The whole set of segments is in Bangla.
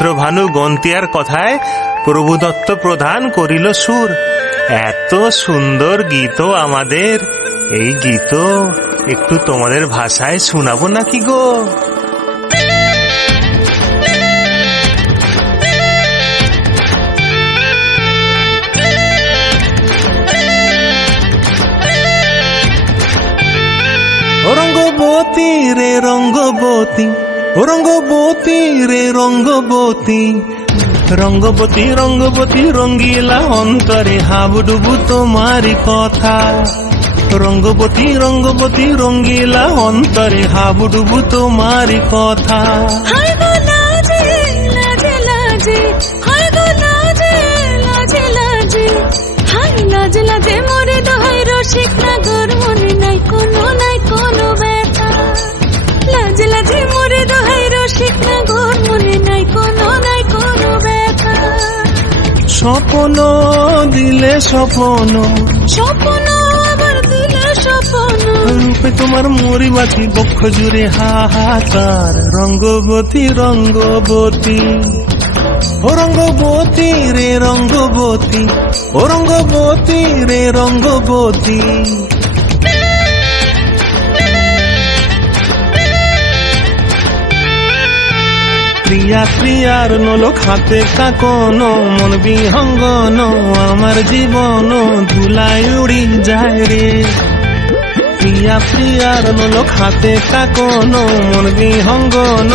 নেত্রভানু গন্তিয়ার কথায় প্রভুদত্ত প্রধান করিল সুর। এত সুন্দর গীত আমাদের, এই গীত একটু তোমাদের ভাষায় শোনাবো নাকি গো? রঙ্গবতী রে রঙ্গবতী, ও রঙ্গবতী রে রঙ্গবতী, রঙ্গবতী রঙ্গবতী রঙ্গিলা অন্তরে হাবুডুবু তোমারি কথা। রঙ্গবতী রঙ্গবতী রঙ্গিলা অন্তরে হাবুডুবু তোমারি কথা। হায় গো লাজে লাজে লাজে, হায় গো লাজে লাজে লাজে, হায় লাজে লাজে মোরে দোহাই রসিক নাগর মনে নাই কোনো ব্যথা। লাজে লাজে মোরে দোহাই রসিক নাগর মনে নাই কোনো ব্যথা। স্বপ্ন দিলে স্বপ্ন, স্বপ্ন আবার দিলে স্বপ্ন, রূপে তোমার মরি বাতি বক্ষ জুড়ে হাহাকার। রঙ্গবতী রঙ্গবতী, ও রঙ্গবতী রে রঙ্গবতী, ও রঙ্গবতী রে রঙ্গবতী। প্রিয়া প্রিয়ার নলো খাতে কাকন, মন বিহঙ্গন আমার জীবন ধুলায় উড়ি যায় রে। প্রিয়া প্রিয়ার নলো খাতে কাকন, মন বিহঙ্গন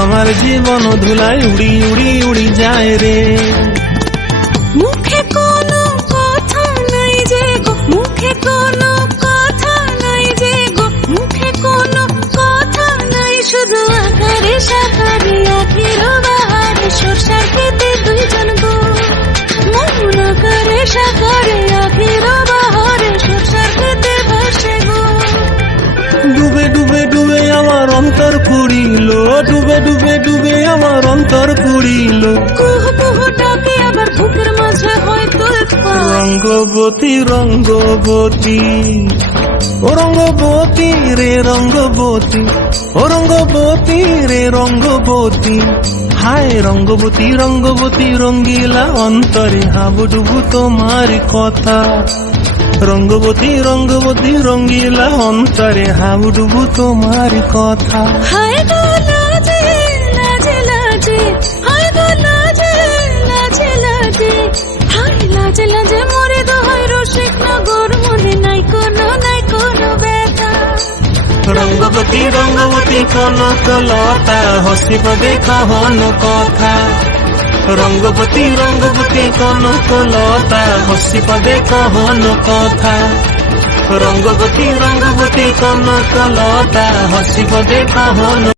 আমার জীবন ধুলায় উড়ি উড়ি উড়ি যায় রে। মুখে কোনো কথা নাই যে গো, মুখে কোনো কথা নাই যে গো, মুখে কোনো কথা নাই, শুধু আকারে সাকারে আখির বাহারে সরষার খেতে দুইজন গো। মন আকারে সাকারে আখির বাহারে সরষার খেতে ভাসে গো। ডুবে ডুবে ডুবে আমার অন্তর পুরিল, ডুবে ডুবে ডুবে আমার অন্তর পুরিল। কুহ কুহ ডাকে আবার বুকের মাঝে হয় তোলপাড়। রঙ্গবতী রঙ্গবতী, ও রঙ্গবতী রে রঙ্গবতী, ও রঙ্গবতী রে রঙ্গবতী। হায় রঙ্গবতী রঙ্গবতী রঙ্গিলা অন্তরে হাবুডুবু তোমারি কথা। রঙ্গবতী রঙ্গবতী রঙ্গিলা অন্তরে হাবুডুবু তোমারি কথা। হায় গো লাজে লাজে লাজে, হায় গো লাজে লাজে লাজে, হায় লাজে লাজে মোরে দোহাই রসিক নগর মনে নাই কোনো ব্যথা। রঙ্গবতী রঙ্গবতী কনক লতা হসিব দেখা হন কথা। রঙ্গবতী রঙ্গবতী কনক লতা হসিব দেখা হন কথা। রঙ্গবতী রঙ্গবতী কনক লতা হসিব দেখা হন